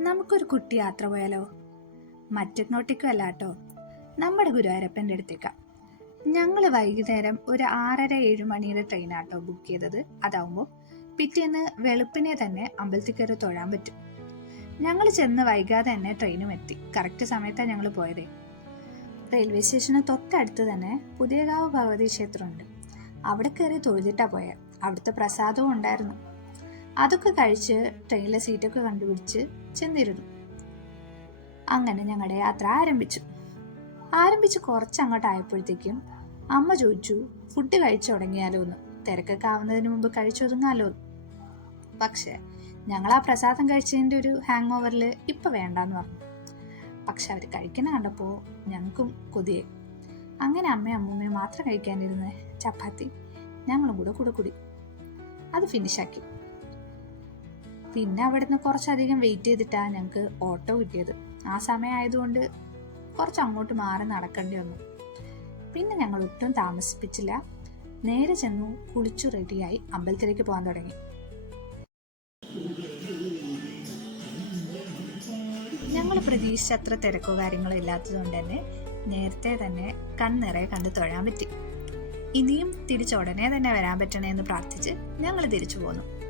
നമുക്കൊരു കുട്ടി യാത്ര പോയാലോ? മറ്റെങ്ങോട്ടേക്കും അല്ല കേട്ടോ നമ്മുടെ ഗുരുവായൂരപ്പന്റെ അടുത്തേക്കാം. ഞങ്ങൾ വൈകുന്നേരം ഒരു ആറര ഏഴ് മണിയുടെ ട്രെയിനാട്ടോ ബുക്ക് ചെയ്തത്. അതാവുമ്പോൾ പിറ്റേന്ന് വെളുപ്പിനെ തന്നെ അമ്പലത്തിൽ കയറി തൊഴാൻ പറ്റും. ഞങ്ങൾ ചെന്ന് വൈകാതെ തന്നെ ട്രെയിനും എത്തി. കറക്റ്റ് സമയത്താണ് ഞങ്ങൾ പോയത്. റെയിൽവേ സ്റ്റേഷന് തൊട്ടടുത്ത് തന്നെ പുതിയകാവ് ഭഗവതി ക്ഷേത്രമുണ്ട്. അവിടെ കയറി തൊഴുതിട്ടാണ് പോയത് അവിടുത്തെ പ്രസാദവും ഉണ്ടായിരുന്നു. അതൊക്കെ കഴിച്ച് ട്രെയിനിലെ സീറ്റൊക്കെ കണ്ടുപിടിച്ച് ചെന്നിരുന്നു. അങ്ങനെ ഞങ്ങളുടെ യാത്ര ആരംഭിച്ചു. ആരംഭിച്ച് കുറച്ച് അങ്ങോട്ട് ആയപ്പോഴത്തേക്കും അമ്മ ചോദിച്ചു ഫുഡ് കഴിച്ചു തുടങ്ങിയാലോ എന്ന് തിരക്കൊക്കെ ആവുന്നതിന് മുമ്പ് കഴിച്ചൊതുങ്ങാലോ. പക്ഷേ ഞങ്ങൾ ആ പ്രസാദം കഴിച്ചതിന്റെ ഒരു ഹാങ് ഓവറിൽ ഇപ്പം വേണ്ടാന്ന് പറഞ്ഞു. പക്ഷെ അവർ കഴിക്കുന്ന കണ്ടപ്പോൾ ഞങ്ങൾക്കും കൊതിയെ അങ്ങനെ അമ്മയും അമ്മൂമ്മയും മാത്രം കഴിക്കാനിരുന്ന് ചപ്പാത്തി ഞങ്ങളും കൂടെ കൂടെ കൂടി. അത് ഫിനിഷാക്കി പിന്നെ അവിടുന്ന് കുറച്ചധികം വെയിറ്റ് ചെയ്തിട്ടാണ് ഞങ്ങൾക്ക് ഓട്ടോ കിട്ടിയത്. ആ സമയമായതുകൊണ്ട് കുറച്ച് അങ്ങോട്ട് മാറി നടക്കേണ്ടി വന്നു. പിന്നെ ഞങ്ങൾ ഒട്ടും താമസിപ്പിച്ചില്ല. നേരെ ചെന്നു കുളിച്ചു റെഡിയായി അമ്പലത്തിലേക്ക് പോകാൻ തുടങ്ങി. ഞങ്ങൾ പ്രതീക്ഷിച്ച അത്ര തിരക്കോ കാര്യങ്ങളോ ഇല്ലാത്തതുകൊണ്ട് തന്നെ നേരത്തെ തന്നെ കണ്ണിറെ കണ്ട് തൊഴാൻ പറ്റി. ഇനിയും തിരിച്ചുടനെ തന്നെ വരാൻ പറ്റണേ എന്ന് പ്രാർത്ഥിച്ച് ഞങ്ങൾ തിരിച്ചു പോന്നു.